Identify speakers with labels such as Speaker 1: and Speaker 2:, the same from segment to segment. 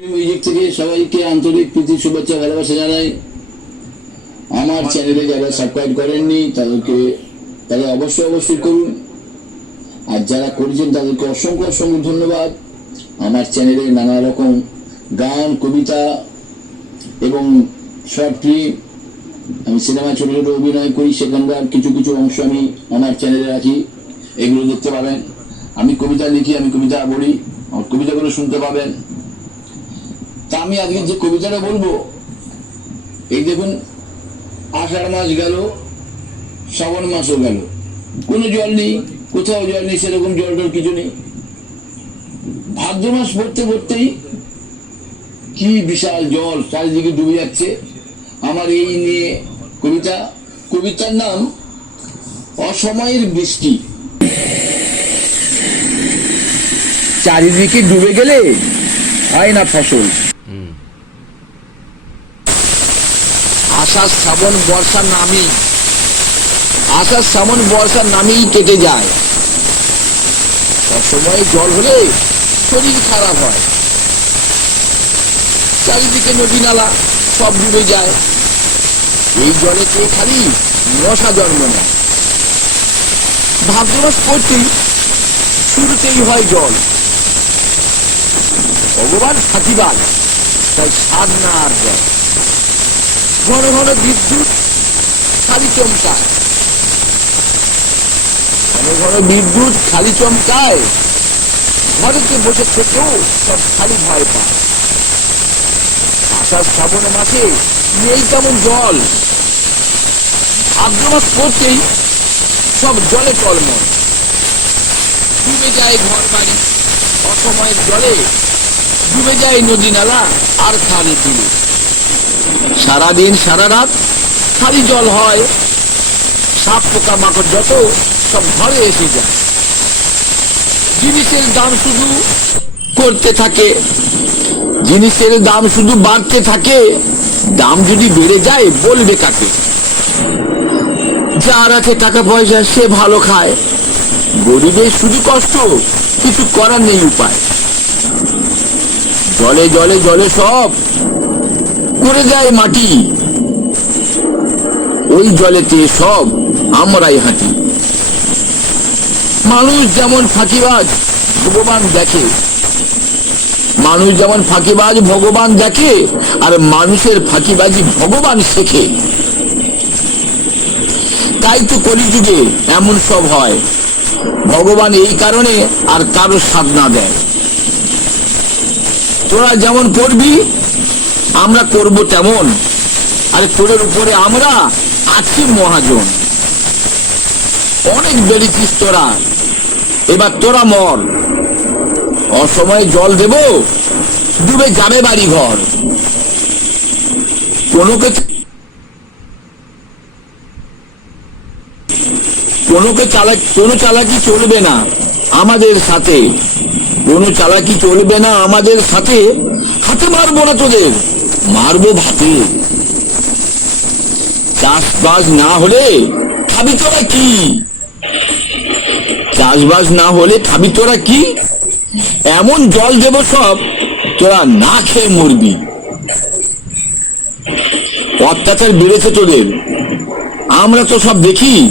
Speaker 1: Music থেকে সবাইকে আন্তরিক প্রীতি, শুভেচ্ছা, ভালোবাসা জানাই। আমার চ্যানেলে যারা সাবস্ক্রাইব করেননি, তাদেরকে তারা অবশ্যই অবশ্যই করুন। আর যারা করেছেন, তাদেরকে অসংখ্য অসংখ্য ধন্যবাদ। আমার চ্যানেলে নানা রকম গান, কবিতা এবং শর্ট ফিল্ম, আমি সিনেমা ছোটো ছোটো অভিনয় করি, সেখানকার কিছু কিছু অংশ আমি আমার চ্যানেলে রাখি। এগুলো দেখতে পাবেন। আমি কবিতা লিখি, আমি কবিতা বলি আমার কবিতাগুলো শুনতে পাবেন। তা আমি আজকে যে কবিতাটা বলব, এই দেখুন, আষাঢ় মাস গেল, শ্রাবণ মাসও গেল। কোনো জল নেই, কোথাও জল নেই, সেরকম জল টল কিছু নেই। ভাদ্র মাস পড়তে পড়তেই কি বিশাল জল চারিদিকে ডুবে যাচ্ছে। আমার এই নিয়ে কবিতা, কবিতার নাম, অসময়ের বৃষ্টি। চারিদিকে ডুবে গেলে হয় না ফসল।
Speaker 2: আষাঢ় শ্রাবণ বর্ষার নামই। আষাঢ় শ্রাবণ বর্ষার নামেই কেটে যায়। অসময়ে জল হলে শরীর খারাপ হয়। চারিদিকে নদী নালা সব ডুবে যায়। এই জলেতে খালি মশা জন্ম নেয়। ভাদ্র পড়তেই শুরুতেই হয় জল। ভগবান ফাঁকিবাদ তাই সার না আর দেয়। ঘন ঘন বিদ্যুৎ খালি চমকায়। ঘন ঘন বিদ্যুৎ খালি চমকায়। ঘরেতে বসে থেকেও সব খালি ভয় পায়। আষাঢ় শ্রাবণ মাসে নেই তেমন জল। ভাদ্র মাস পড়তেই সব জলে টলমল ডুবে যায় ঘর বাড়ি অসময়ের জলে ডুবে যায় নদী নালা আর খালি তুলে সারাদিন, সারা রাত খালি জল হয়। সাপ পোকা মাকড় যত সব ঘরে এসে যায়। জিনিসের দাম শুধু করতে থাকে। জিনিসের দাম শুধু বাড়তে থাকে। দাম যদি বেড়ে যায়, বলবে কাকে? যার আছে টাকা পয়সা, সে ভালো খায়। গরিবের শুধু কষ্ট, কিছু করার নেই উপায়। জলে জলে জলে সব করে দেয় মাটি। ওই জলেতে সব আমরাই হাঁটি। মানুষ যেমন ফাঁকিবাজ, ভগবান দেখে। মানুষ যেমন ফাঁকিবাজ, ভগবান দেখে, আর মানুষের ফাঁকিবাজি ভগবান শেখে। তাই তো কলিযুগে এমন সব হয়। ভগবান এই কারণে আর কারও সাধনা দেয়। তোরা যেমন করবি আমরা করব তেমন। আর তোদের উপরে আমরা আছি মহাজন। অনেক বেড়েছিস তোরা। এবার তোরা মর। অসময়ে জল দেব, ডুবে যাবে বাড়ি ঘর কোনোকে কোনোকে চালাক কোনো চালাকি চলবে না আমাদের সাথে। কোনো চালাকি চলবে না আমাদের সাথে। হাতে মারবো না তোদের। মারবো ভাতে। চাষবাস না হলে খাবি তোরা কি? চাষবাস না হলে খাবি তোরা কি? এমন জল দেব সব, তোরা না খেয়ে মরবি। অত্যাচার বেড়েছে তোদের, আমরা তো সব দেখি।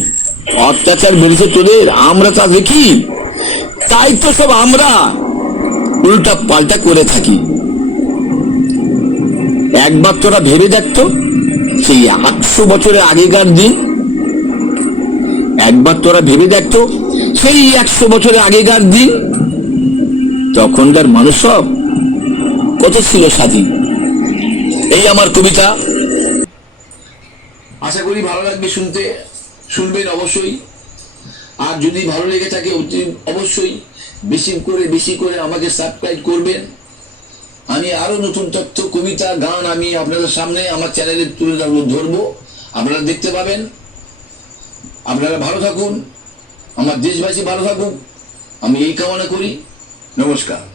Speaker 2: অত্যাচার বেড়েছে তোদের, আমরা তা দেখি। তাই তো সব আমরা উল্টা পাল্টা করে থাকি। একবার তোরা ভেবে দেখতো সেই আটশো বছরের আগেকার দিন। একবার তোরা ভেবে দেখতো সেই একশো বছরের আগেকার দিন। তখনকার মানুষ সব কত ছিল স্বাধীন? এই আমার কবিতা।
Speaker 1: আশা করি ভালো লাগবে শুনতে। শুনবেন অবশ্যই। আর যদি ভালো লেগে থাকে অবশ্যই বেশি করে বেশি করে আমাকে সাবস্ক্রাইব করবেন। আমি আরও নতুন তথ্য, কবিতা, গান আমি আপনাদের সামনে আমার চ্যানেলে তুলে ধরবো- ধরবো। আপনারা দেখতে পাবেন। আপনারা ভালো থাকুন। আমার দেশবাসী ভালো থাকুক। আমি এই কামনা করি। নমস্কার।